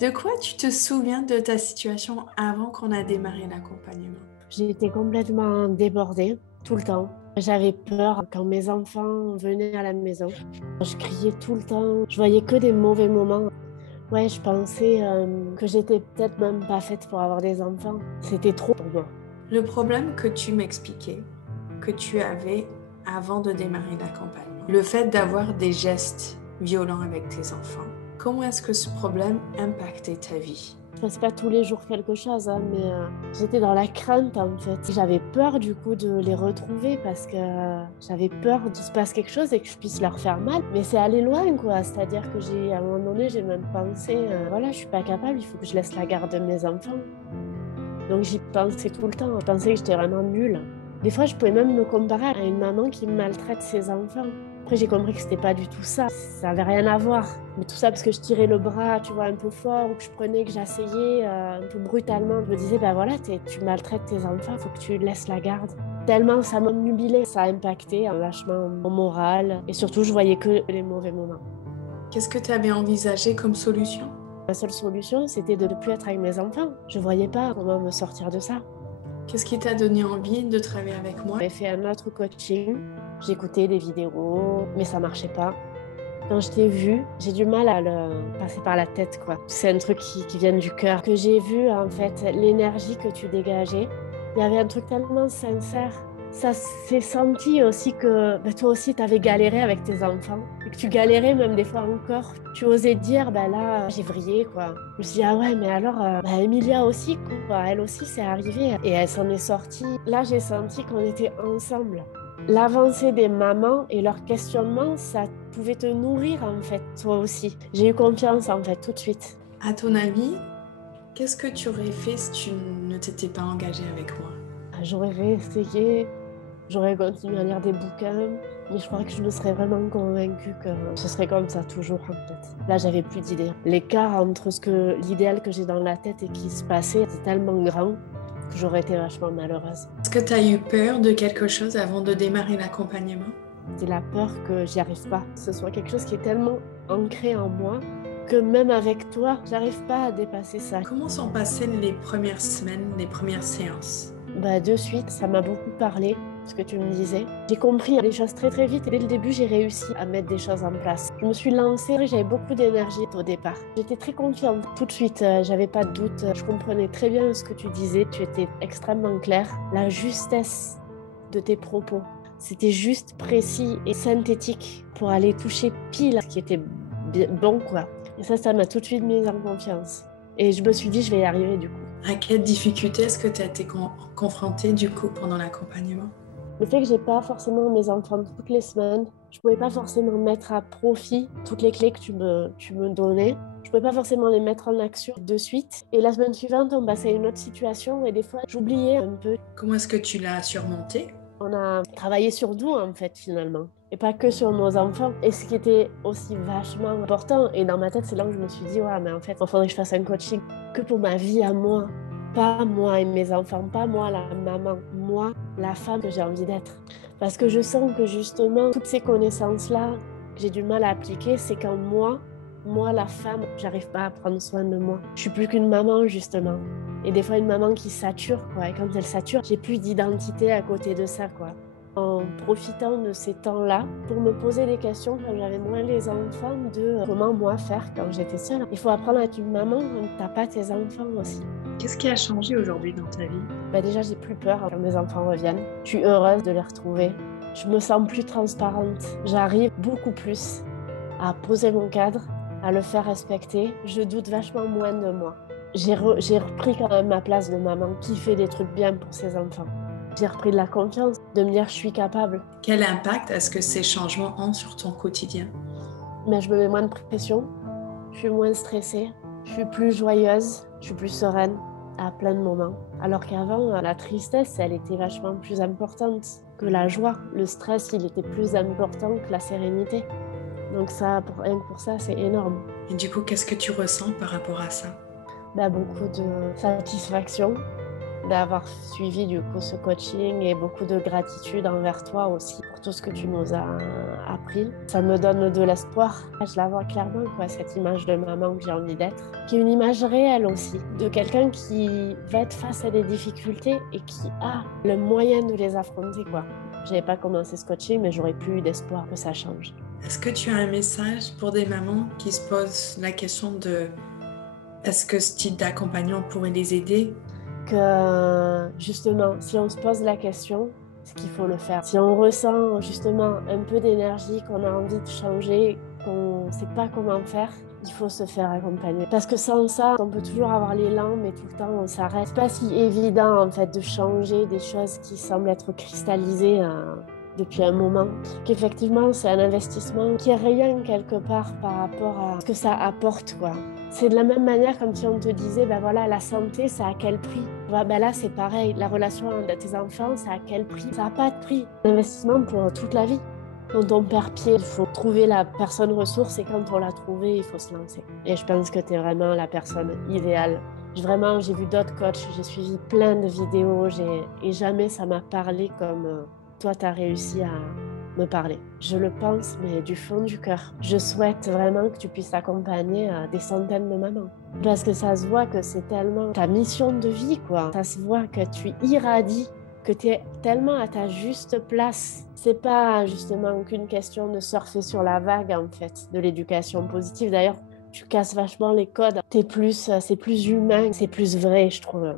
De quoi tu te souviens de ta situation avant qu'on a démarré l'accompagnement? J'étais complètement débordée tout le temps. J'avais peur quand mes enfants venaient à la maison. Je criais tout le temps. Je voyais que des mauvais moments. Ouais, je pensais que j'étais peut-être même pas faite pour avoir des enfants. C'était trop pour moi. Le problème que tu m'expliquais, que tu avais avant de démarrer l'accompagnement, le fait d'avoir des gestes violents avec tes enfants, comment est-ce que ce problème impactait ta vie? C'est pas tous les jours quelque chose, hein, mais j'étais dans la crainte en fait. J'avais peur du coup de les retrouver parce que j'avais peur qu'il se passe quelque chose et que je puisse leur faire mal. Mais c'est allé loin quoi, c'est-à-dire que à un moment donné, j'ai même pensé, voilà, je suis pas capable, il faut que je laisse la garde de mes enfants. Donc j'y pensais tout le temps, je pensais que j'étais vraiment nulle. Des fois, je pouvais même me comparer à une maman qui maltraite ses enfants. Après, j'ai compris que c'était pas du tout ça. Ça avait rien à voir. Mais tout ça parce que je tirais le bras, tu vois, un peu fort, ou que je prenais, que j'asseyais un peu brutalement. Je me disais, bah voilà, tu maltraites tes enfants, faut que tu laisses la garde. Tellement ça m'obnubilait, ça a impacté vachement mon moral. Et surtout, je voyais que les mauvais moments. Qu'est-ce que tu avais envisagé comme solution? La seule solution, c'était de ne plus être avec mes enfants. Je voyais pas comment me sortir de ça. Qu'est-ce qui t'a donné envie de travailler avec moi? J'ai fait un autre coaching, j'écoutais des vidéos, mais ça marchait pas. Quand je t'ai vu, j'ai du mal à le passer par la tête, quoi. C'est un truc qui vient du cœur. Que j'ai vu, en fait, l'énergie que tu dégageais. Il y avait un truc tellement sincère. Ça s'est senti aussi que toi aussi, tu avais galéré avec tes enfants. Et que tu galérais même des fois encore. Tu osais dire, là, j'ai vrillé, quoi. Je me suis dit, ah ouais, mais alors, Emilia aussi, quoi. Elle aussi, c'est arrivé. Et elle s'en est sortie. Là, j'ai senti qu'on était ensemble. L'avancée des mamans et leurs questionnements, ça pouvait te nourrir en fait, toi aussi. J'ai eu confiance en fait tout de suite. À ton avis, qu'est-ce que tu aurais fait si tu ne t'étais pas engagée avec moi? J'aurais réessayé, j'aurais continué à lire des bouquins, mais je crois que je me serais vraiment convaincue que ce serait comme ça toujours en fait. Là, j'avais plus d'idées. L'écart entre l'idéal que j'ai dans la tête et qui se passait était tellement grand que j'aurais été vachement malheureuse. Est-ce que tu as eu peur de quelque chose avant de démarrer l'accompagnement? C'est la peur que j'y arrive pas. Que ce soit quelque chose qui est tellement ancré en moi que même avec toi, j'arrive pas à dépasser ça. Comment sont passées les premières semaines, les premières séances? De suite, ça m'a beaucoup parlé, ce que tu me disais. J'ai compris les choses très très vite et dès le début, j'ai réussi à mettre des choses en place. Je me suis lancée, j'avais beaucoup d'énergie au départ. J'étais très confiante tout de suite, j'avais pas de doute. Je comprenais très bien ce que tu disais, tu étais extrêmement claire. La justesse de tes propos, c'était juste précis et synthétique pour aller toucher pile ce qui était bon, quoi. Et ça m'a tout de suite mise en confiance. Et je me suis dit, je vais y arriver du coup. À quelle difficulté est-ce que tu as été confrontée du coup pendant l'accompagnement? Le fait que j'ai pas forcément mes enfants toutes les semaines, je pouvais pas forcément mettre à profit toutes les clés que tu me donnais. Je pouvais pas forcément les mettre en action de suite. Et la semaine suivante, on passait à une autre situation et des fois, j'oubliais un peu. Comment est-ce que tu l'as surmonté? On a travaillé sur nous, en fait, finalement. Et pas que sur nos enfants. Et ce qui était aussi vachement important, et dans ma tête, c'est là où je me suis dit, ouais, mais en fait, il faudrait que je fasse un coaching que pour ma vie à moi. Pas moi et mes enfants, pas moi la maman, moi la femme que j'ai envie d'être. Parce que je sens que justement, toutes ces connaissances-là que j'ai du mal à appliquer, c'est quand moi la femme, j'arrive pas à prendre soin de moi. Je suis plus qu'une maman, justement. Et des fois, une maman qui sature, quoi. Et quand elle sature, j'ai plus d'identité à côté de ça, quoi. En profitant de ces temps-là pour me poser des questions quand j'avais moins les enfants de comment moi faire quand j'étais seule. Il faut apprendre à être une maman quand t'as pas tes enfants aussi. Qu'est-ce qui a changé aujourd'hui dans ta vie? Déjà, j'ai plus peur quand mes enfants reviennent. Je suis heureuse de les retrouver. Je me sens plus transparente. J'arrive beaucoup plus à poser mon cadre, à le faire respecter. Je doute vachement moins de moi. J'ai repris quand même ma place de maman qui fait des trucs bien pour ses enfants. J'ai repris de la confiance, de me dire je suis capable. Quel impact est-ce que ces changements ont sur ton quotidien? Mais je me mets moins de pression, je suis moins stressée, je suis plus joyeuse, je suis plus sereine à plein de moments. Alors qu'avant, la tristesse, elle était vachement plus importante que la joie. Le stress, il était plus important que la sérénité. Donc ça, rien que pour ça, c'est énorme. Et du coup, qu'est-ce que tu ressens par rapport à ça? Beaucoup de satisfaction, d'avoir suivi du coup ce coaching et beaucoup de gratitude envers toi aussi pour tout ce que tu nous as appris. Ça me donne de l'espoir. Je la vois clairement, quoi, cette image de maman que j'ai envie d'être, qui est une image réelle aussi, de quelqu'un qui va être face à des difficultés et qui a le moyen de les affronter, quoi. J'avais pas commencé ce coaching, mais j'aurais plus eu d'espoir que ça change. Est-ce que tu as un message pour des mamans qui se posent la question de est-ce que ce type d'accompagnement pourrait les aider? Que justement, si on se pose la question, c'est qu'il faut le faire. Si on ressent justement un peu d'énergie, qu'on a envie de changer, qu'on ne sait pas comment faire, il faut se faire accompagner. Parce que sans ça, on peut toujours avoir l'élan, mais tout le temps on s'arrête. C'est pas si évident en fait de changer des choses qui semblent être cristallisées depuis un moment, qu'effectivement c'est un investissement qui est rien quelque part par rapport à ce que ça apporte, quoi. C'est de la même manière comme si on te disait, ben voilà, la santé, ça a quel prix? Ben là, c'est pareil, la relation de tes enfants, ça a quel prix? Ça n'a pas de prix. L'investissement pour toute la vie. Quand on perd pied, il faut trouver la personne ressource et quand on l'a trouvée, il faut se lancer. Et je pense que tu es vraiment la personne idéale. Vraiment, j'ai vu d'autres coachs, j'ai suivi plein de vidéos et jamais ça m'a parlé comme toi, tu as réussi à me parler. Je le pense, mais du fond du cœur. Je souhaite vraiment que tu puisses accompagner des centaines de mamans. Parce que ça se voit que c'est tellement ta mission de vie, quoi. Ça se voit que tu irradies, que tu es tellement à ta juste place. C'est pas justement qu'une question de surfer sur la vague, en fait, de l'éducation positive. D'ailleurs, tu casses vachement les codes. C'est plus humain, c'est plus vrai, je trouve.